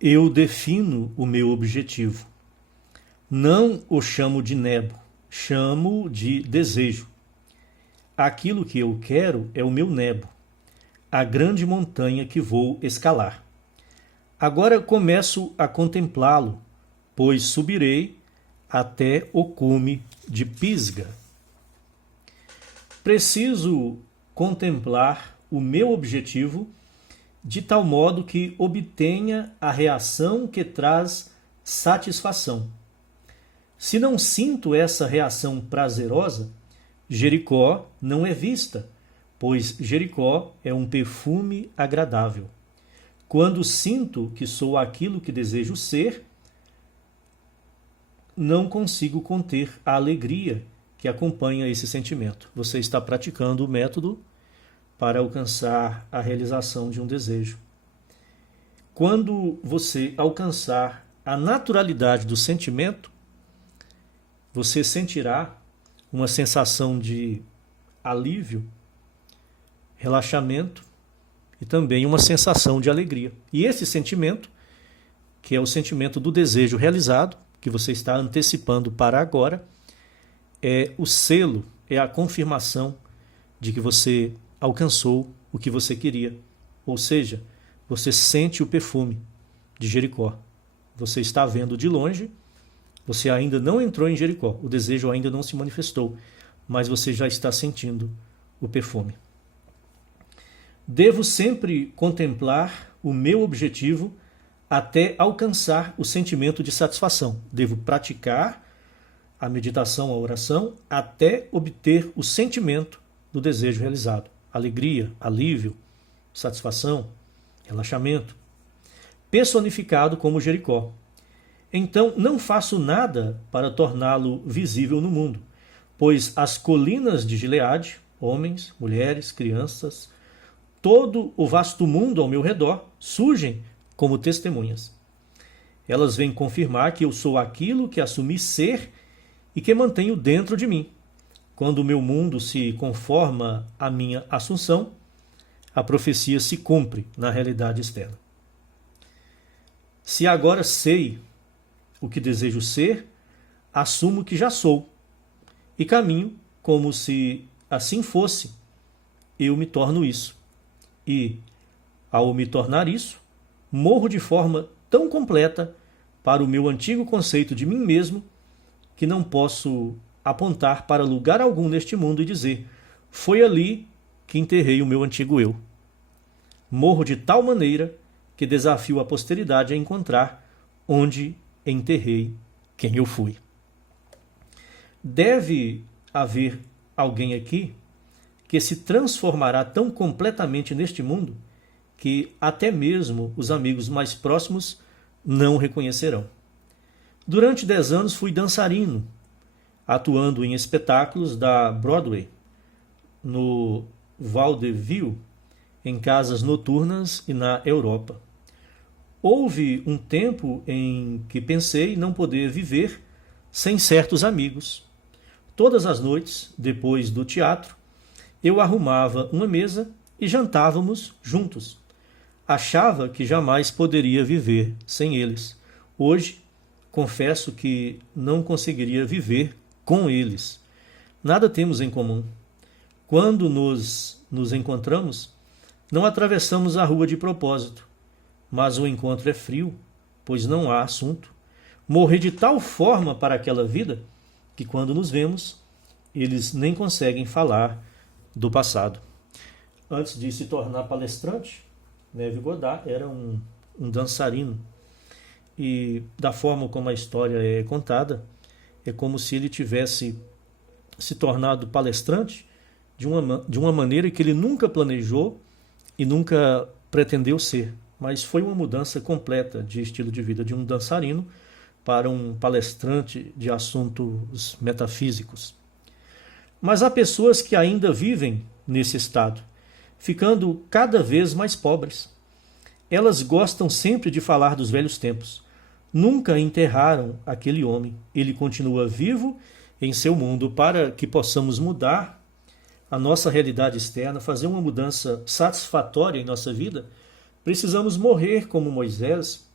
eu defino o meu objetivo. Não o chamo de nebo, chamo de desejo. Aquilo que eu quero é o meu nebo, a grande montanha que vou escalar. Agora começo a contemplá-lo, pois subirei até o cume de Pisga. Preciso contemplar o meu objetivo de tal modo que obtenha a reação que traz satisfação. Se não sinto essa reação prazerosa, Jericó não é vista, pois Jericó é um perfume agradável. Quando sinto que sou aquilo que desejo ser, não consigo conter a alegria que acompanha esse sentimento. Você está praticando o método para alcançar a realização de um desejo. Quando você alcançar a naturalidade do sentimento, você sentirá uma sensação de alívio, relaxamento e também uma sensação de alegria. E esse sentimento, que é o sentimento do desejo realizado, que você está antecipando para agora, é o selo, é a confirmação de que você alcançou o que você queria. Ou seja, você sente o perfume de Jericó. Você está vendo de longe, você ainda não entrou em Jericó, o desejo ainda não se manifestou, mas você já está sentindo o perfume. Devo sempre contemplar o meu objetivo até alcançar o sentimento de satisfação. Devo praticar a meditação, a oração, até obter o sentimento do desejo realizado. Alegria, alívio, satisfação, relaxamento. Personificado como Jericó. Então, não faço nada para torná-lo visível no mundo, pois as colinas de Gileade, homens, mulheres, crianças, todo o vasto mundo ao meu redor, surgem como testemunhas. Elas vêm confirmar que eu sou aquilo que assumi ser e que mantenho dentro de mim. Quando o meu mundo se conforma à minha assunção, a profecia se cumpre na realidade externa. Se agora sei o que desejo ser, assumo que já sou e caminho como se assim fosse. Eu me torno isso. E, ao me tornar isso, morro de forma tão completa para o meu antigo conceito de mim mesmo que não posso apontar para lugar algum neste mundo e dizer: foi ali que enterrei o meu antigo eu. Morro de tal maneira que desafio a posteridade a encontrar onde enterrei quem eu fui. Deve haver alguém aqui que se transformará tão completamente neste mundo que até mesmo os amigos mais próximos não o reconhecerão. Durante 10 anos fui dançarino, atuando em espetáculos da Broadway, no vaudeville, em casas noturnas e na Europa. Houve um tempo em que pensei não poder viver sem certos amigos. Todas as noites, depois do teatro, eu arrumava uma mesa e jantávamos juntos. Achava que jamais poderia viver sem eles. Hoje, confesso que não conseguiria viver com eles. Nada temos em comum. Quando nos encontramos, não atravessamos a rua de propósito, mas o encontro é frio, pois não há assunto. Morri de tal forma para aquela vida que quando nos vemos, eles nem conseguem falar do passado. Antes de se tornar palestrante, Neville Goddard era um dançarino. E da forma como a história é contada, é como se ele tivesse se tornado palestrante de uma maneira que ele nunca planejou e nunca pretendeu ser. Mas foi uma mudança completa de estilo de vida de um dançarino para um palestrante de assuntos metafísicos. Mas há pessoas que ainda vivem nesse estado, ficando cada vez mais pobres. Elas gostam sempre de falar dos velhos tempos. Nunca enterraram aquele homem. Ele continua vivo em seu mundo. Para que possamos mudar a nossa realidade externa, fazer uma mudança satisfatória em nossa vida, precisamos morrer como Moisés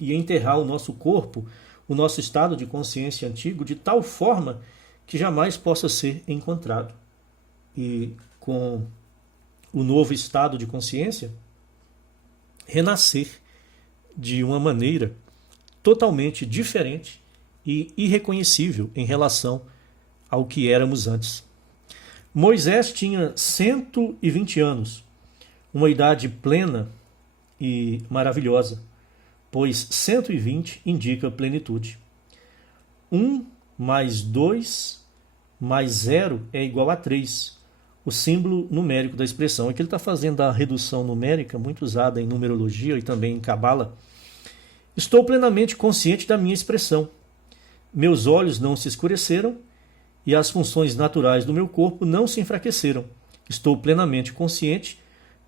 e enterrar o nosso corpo, o nosso estado de consciência antigo, de tal forma que jamais possa ser encontrado. E com o novo estado de consciência, renascer de uma maneira totalmente diferente e irreconhecível em relação ao que éramos antes. Moisés tinha 120 anos, uma idade plena e maravilhosa, pois 120 indica plenitude. 1 mais 2 mais 0 é igual a 3, o símbolo numérico da expressão. Aqui ele está fazendo a redução numérica, muito usada em numerologia e também em cabala. Estou plenamente consciente da minha expressão. Meus olhos não se escureceram e as funções naturais do meu corpo não se enfraqueceram. Estou plenamente consciente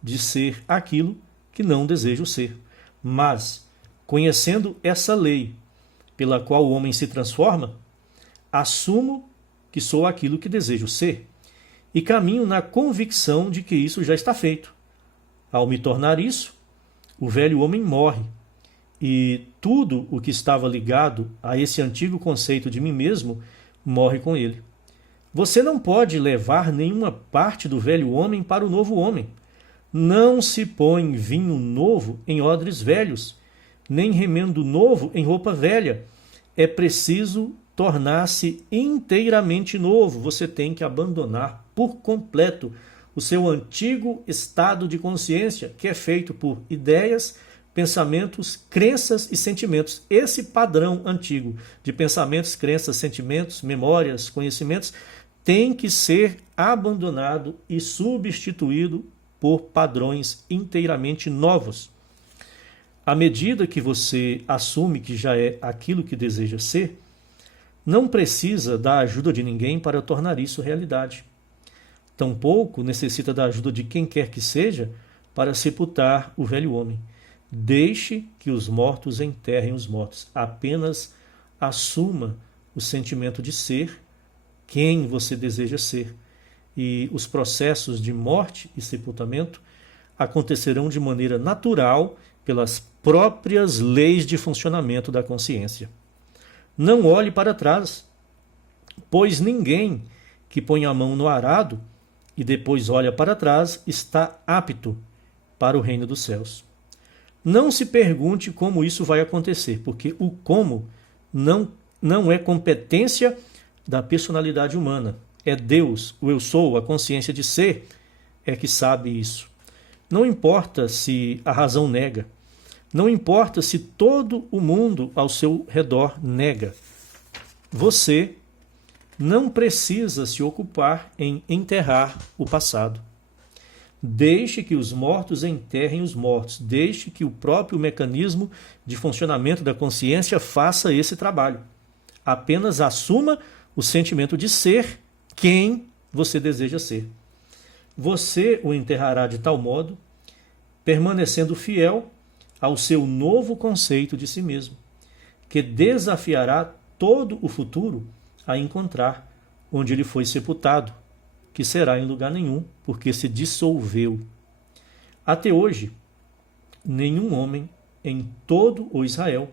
de ser aquilo que não desejo ser. Mas, conhecendo essa lei pela qual o homem se transforma, assumo que sou aquilo que desejo ser e caminho na convicção de que isso já está feito. Ao me tornar isso, o velho homem morre e tudo o que estava ligado a esse antigo conceito de mim mesmo morre com ele. Você não pode levar nenhuma parte do velho homem para o novo homem. Não se põe vinho novo em odres velhos, nem remendo novo em roupa velha. É preciso tornar-se inteiramente novo. Você tem que abandonar por completo o seu antigo estado de consciência, que é feito por ideias, pensamentos, crenças e sentimentos. Esse padrão antigo de pensamentos, crenças, sentimentos, memórias, conhecimentos tem que ser abandonado e substituído por padrões inteiramente novos. À medida que você assume que já é aquilo que deseja ser, não precisa da ajuda de ninguém para tornar isso realidade. Tampouco necessita da ajuda de quem quer que seja para sepultar o velho homem. Deixe que os mortos enterrem os mortos. Apenas assuma o sentimento de ser quem você deseja ser. E os processos de morte e sepultamento acontecerão de maneira natural pelas próprias leis de funcionamento da consciência. Não olhe para trás, pois ninguém que põe a mão no arado e depois olha para trás está apto para o reino dos céus. Não se pergunte como isso vai acontecer, porque o como não é competência da personalidade humana. É Deus, o eu sou, a consciência de ser, é que sabe isso. Não importa se a razão nega. Não importa se todo o mundo ao seu redor nega. Você não precisa se ocupar em enterrar o passado. Deixe que os mortos enterrem os mortos. Deixe que o próprio mecanismo de funcionamento da consciência faça esse trabalho. Apenas assuma o sentimento de ser quem você deseja ser. Você o enterrará de tal modo, permanecendo fiel ao seu novo conceito de si mesmo, que desafiará todo o futuro a encontrar onde ele foi sepultado, que será em lugar nenhum, porque se dissolveu. Até hoje, nenhum homem em todo o Israel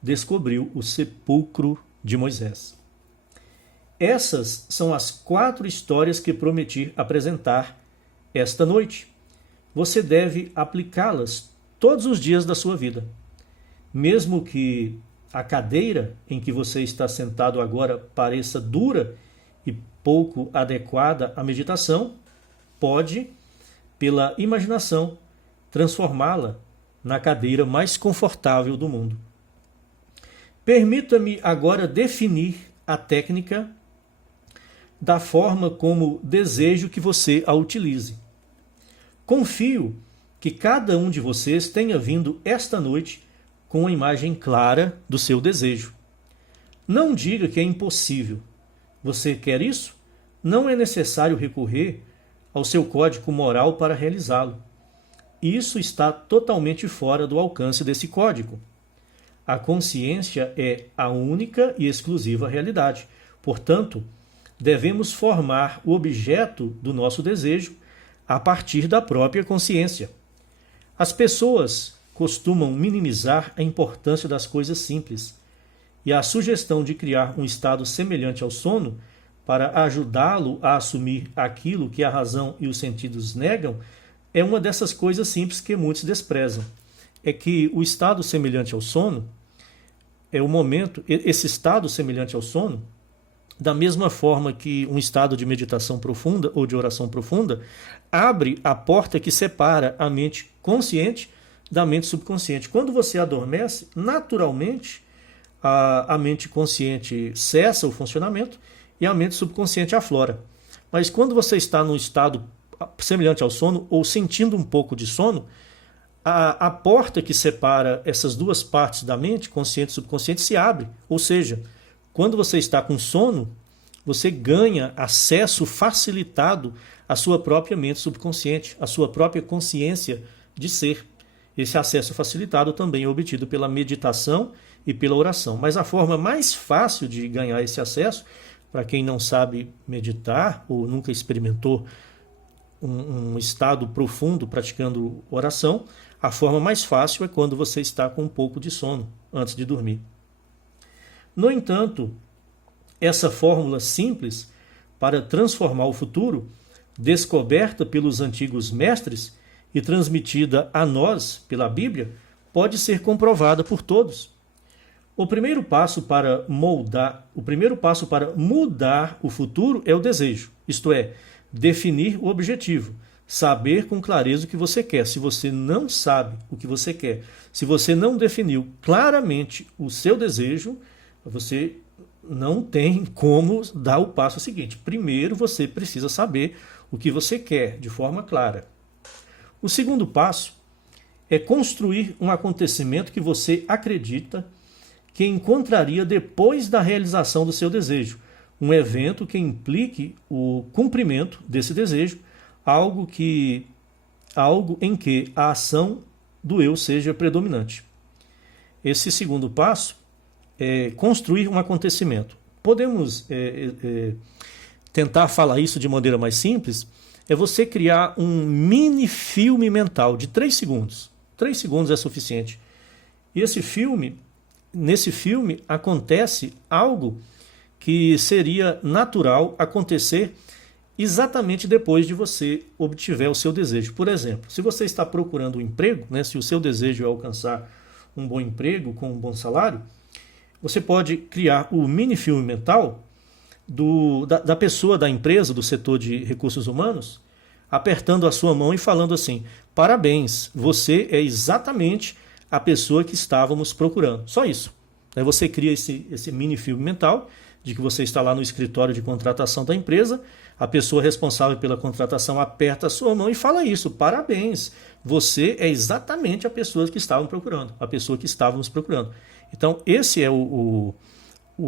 descobriu o sepulcro de Moisés. Essas são as 4 histórias que prometi apresentar esta noite. Você deve aplicá-las todos os dias da sua vida. Mesmo que a cadeira em que você está sentado agora pareça dura e pouco adequada à meditação, pode, pela imaginação, transformá-la na cadeira mais confortável do mundo. Permita-me agora definir a técnica da forma como desejo que você a utilize. Confio que cada um de vocês tenha vindo esta noite com uma imagem clara do seu desejo. Não diga que é impossível. Você quer isso? Não é necessário recorrer ao seu código moral para realizá-lo. Isso está totalmente fora do alcance desse código. A consciência é a única e exclusiva realidade. Portanto, devemos formar o objeto do nosso desejo a partir da própria consciência. As pessoas costumam minimizar a importância das coisas simples, e a sugestão de criar um estado semelhante ao sono para ajudá-lo a assumir aquilo que a razão e os sentidos negam é uma dessas coisas simples que muitos desprezam. É que o estado semelhante ao sono é o momento, esse estado semelhante ao sono, da mesma forma que um estado de meditação profunda ou de oração profunda, abre a porta que separa a mente consciente da mente subconsciente. Quando você adormece, naturalmente, a mente consciente cessa o funcionamento e a mente subconsciente aflora. Mas quando você está num estado semelhante ao sono ou sentindo um pouco de sono, a porta que separa essas duas partes da mente, consciente e subconsciente, se abre. Ou seja, quando você está com sono, você ganha acesso facilitado à sua própria mente subconsciente, à sua própria consciência de ser. Esse acesso facilitado também é obtido pela meditação e pela oração. Mas a forma mais fácil de ganhar esse acesso, para quem não sabe meditar ou nunca experimentou um estado profundo praticando oração, a forma mais fácil é quando você está com um pouco de sono antes de dormir. No entanto, essa fórmula simples para transformar o futuro, descoberta pelos antigos mestres e transmitida a nós pela Bíblia, pode ser comprovada por todos. O primeiro passo para mudar o futuro é o desejo, isto é, definir o objetivo, saber com clareza o que você quer. Se você não sabe o que você quer, se você não definiu claramente o seu desejo, você não tem como dar o passo seguinte. Primeiro você precisa saber o que você quer de forma clara. O segundo passo é construir um acontecimento que você acredita que encontraria depois da realização do seu desejo. Um evento que implique o cumprimento desse desejo, algo em que a ação do eu seja predominante. Esse segundo passo é construir um acontecimento. Podemos tentar falar isso de maneira mais simples, é você criar um mini filme mental de 3 segundos. 3 segundos é suficiente. E nesse filme acontece algo que seria natural acontecer exatamente depois de você obtiver o seu desejo. Por exemplo, se você está procurando um emprego, se o seu desejo é alcançar um bom emprego com um bom salário, você pode criar o mini filme mental da pessoa da empresa, do setor de recursos humanos, apertando a sua mão e falando assim: parabéns, você é exatamente a pessoa que estávamos procurando. Só isso. Aí você cria esse mini filme mental de que você está lá no escritório de contratação da empresa, a pessoa responsável pela contratação aperta a sua mão e fala isso: parabéns, você é exatamente a pessoa que estavam procurando, a pessoa que estávamos procurando. Então esse é o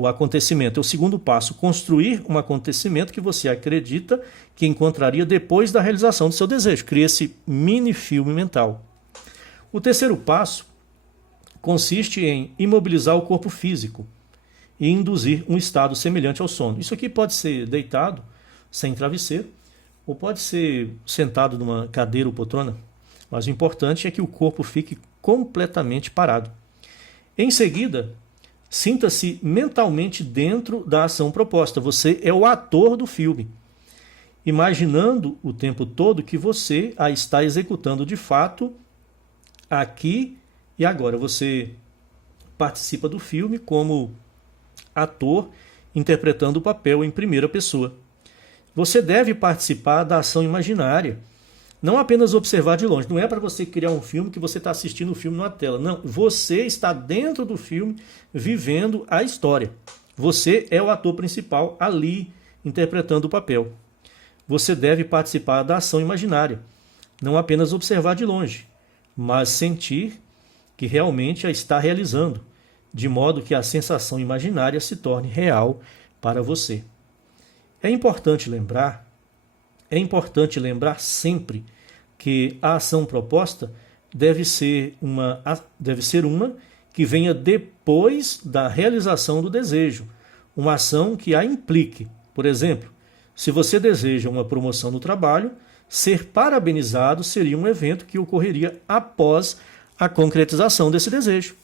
acontecimento, é o segundo passo, construir um acontecimento que você acredita que encontraria depois da realização do seu desejo. Cria esse mini filme mental. O terceiro passo consiste em imobilizar o corpo físico e induzir um estado semelhante ao sono. Isso aqui pode ser deitado, sem travesseiro, ou pode ser sentado numa cadeira ou poltrona, mas o importante é que o corpo fique completamente parado. Em seguida, sinta-se mentalmente dentro da ação proposta. Você é o ator do filme, imaginando o tempo todo que você a está executando de fato aqui e agora. Você participa do filme como ator, interpretando o papel em primeira pessoa. Você deve participar da ação imaginária, não apenas observar de longe. Não é para você criar um filme que você está assistindo o filme numa tela. Não, você está dentro do filme, vivendo a história. Você é o ator principal ali, interpretando o papel. Você deve participar da ação imaginária, não apenas observar de longe, mas sentir que realmente a está realizando, de modo que a sensação imaginária se torne real para você. É importante lembrar sempre que a ação proposta deve ser uma que venha depois da realização do desejo, uma ação que a implique. Por exemplo, se você deseja uma promoção no trabalho, ser parabenizado seria um evento que ocorreria após a concretização desse desejo.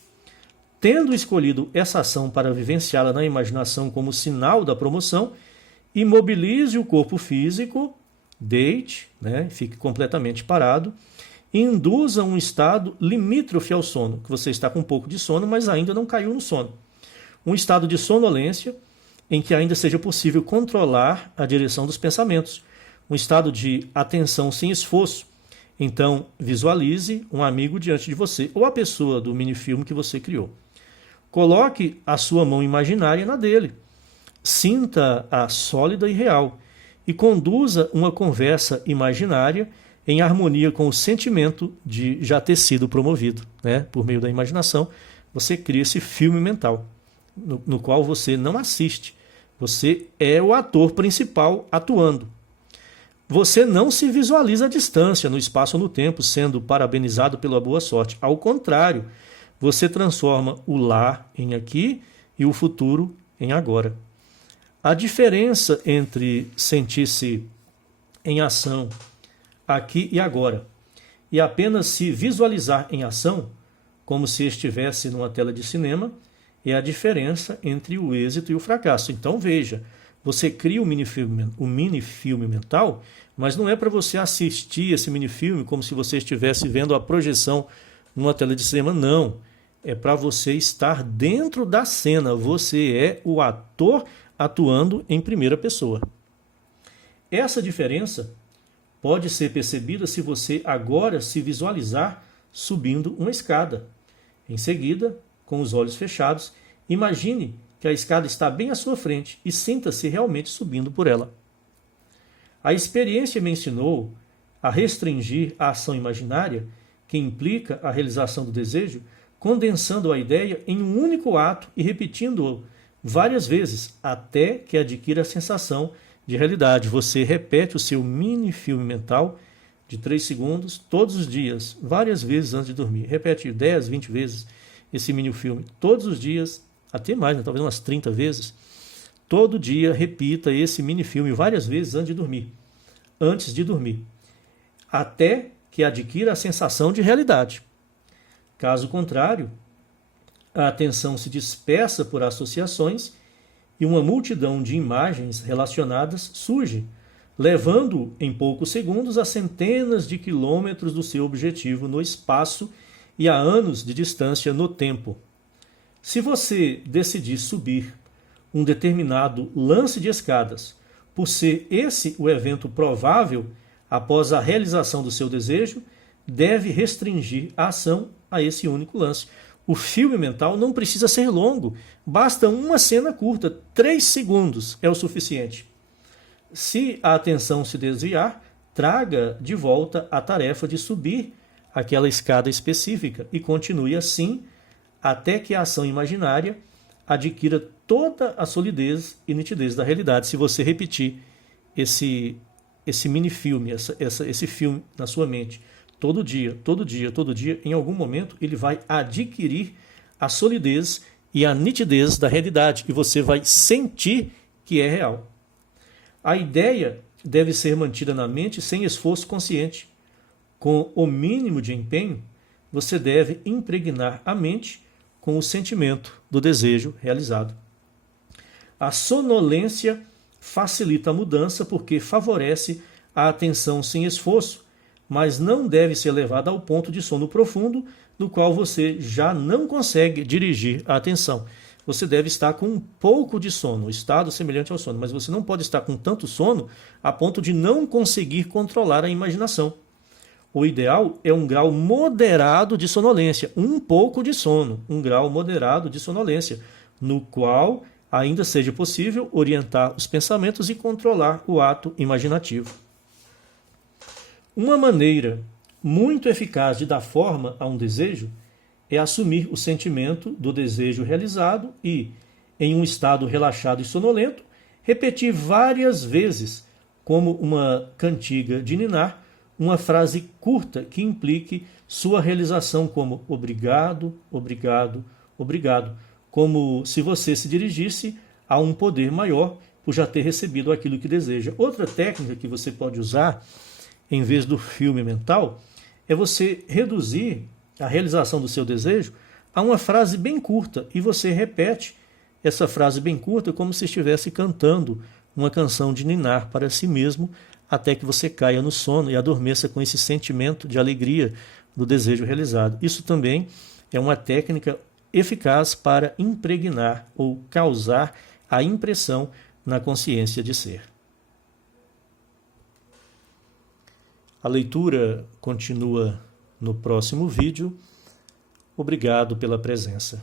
Tendo escolhido essa ação para vivenciá-la na imaginação como sinal da promoção, imobilize o corpo físico, deite, fique completamente parado, e induza um estado limítrofe ao sono, que você está com um pouco de sono, mas ainda não caiu no sono. Um estado de sonolência em que ainda seja possível controlar a direção dos pensamentos. Um estado de atenção sem esforço. Então, visualize um amigo diante de você, ou a pessoa do minifilme que você criou. Coloque a sua mão imaginária na dele. Sinta-a sólida e real. E conduza uma conversa imaginária em harmonia com o sentimento de já ter sido promovido. Por meio da imaginação, você cria esse filme mental, no qual você não assiste. Você é o ator principal atuando. Você não se visualiza à distância, no espaço ou no tempo, sendo parabenizado pela boa sorte. Ao contrário, você transforma o lá em aqui e o futuro em agora. A diferença entre sentir-se em ação, aqui e agora, e apenas se visualizar em ação, como se estivesse numa tela de cinema, é a diferença entre o êxito e o fracasso. Então veja, você cria um minifilme mental, mas não é para você assistir esse minifilme como se você estivesse vendo a projeção numa tela de cinema, não. É para você estar dentro da cena, você é o ator atuando em primeira pessoa. Essa diferença pode ser percebida se você agora se visualizar subindo uma escada. Em seguida, com os olhos fechados, imagine que a escada está bem à sua frente e sinta-se realmente subindo por ela. A experiência me ensinou a restringir a ação imaginária, que implica a realização do desejo, condensando a ideia em um único ato e repetindo-o várias vezes, até que adquira a sensação de realidade. Você repete o seu mini-filme mental de 3 segundos todos os dias, várias vezes antes de dormir. Repete 10, 20 vezes esse mini-filme todos os dias, até mais, talvez umas 30 vezes. Todo dia repita esse mini-filme várias vezes antes de dormir, até que adquira a sensação de realidade. Caso contrário, a atenção se dispersa por associações e uma multidão de imagens relacionadas surge, levando em poucos segundos a centenas de quilômetros do seu objetivo no espaço e a anos de distância no tempo. Se você decidir subir um determinado lance de escadas, por ser esse o evento provável após a realização do seu desejo, deve restringir a ação a esse único lance. O filme mental não precisa ser longo, basta uma cena curta, 3 segundos é o suficiente. Se a atenção se desviar, traga de volta a tarefa de subir aquela escada específica e continue assim até que a ação imaginária adquira toda a solidez e nitidez da realidade. Se você repetir esse mini-filme, esse filme na sua mente, todo dia, em algum momento ele vai adquirir a solidez e a nitidez da realidade e você vai sentir que é real. A ideia deve ser mantida na mente sem esforço consciente. Com o mínimo de empenho, você deve impregnar a mente com o sentimento do desejo realizado. A sonolência facilita a mudança porque favorece a atenção sem esforço, mas não deve ser levada ao ponto de sono profundo, no qual você já não consegue dirigir a atenção. Você deve estar com um pouco de sono, estado semelhante ao sono, mas você não pode estar com tanto sono a ponto de não conseguir controlar a imaginação. O ideal é um grau moderado de sonolência, um pouco de sono, um grau moderado de sonolência, no qual ainda seja possível orientar os pensamentos e controlar o ato imaginativo. Uma maneira muito eficaz de dar forma a um desejo é assumir o sentimento do desejo realizado e, em um estado relaxado e sonolento, repetir várias vezes, como uma cantiga de ninar, uma frase curta que implique sua realização como obrigado, obrigado, obrigado, como se você se dirigisse a um poder maior por já ter recebido aquilo que deseja. Outra técnica que você pode usar, em vez do filme mental, é você reduzir a realização do seu desejo a uma frase bem curta e você repete essa frase bem curta como se estivesse cantando uma canção de ninar para si mesmo até que você caia no sono e adormeça com esse sentimento de alegria do desejo realizado. Isso também é uma técnica eficaz para impregnar ou causar a impressão na consciência de ser. A leitura continua no próximo vídeo. Obrigado pela presença.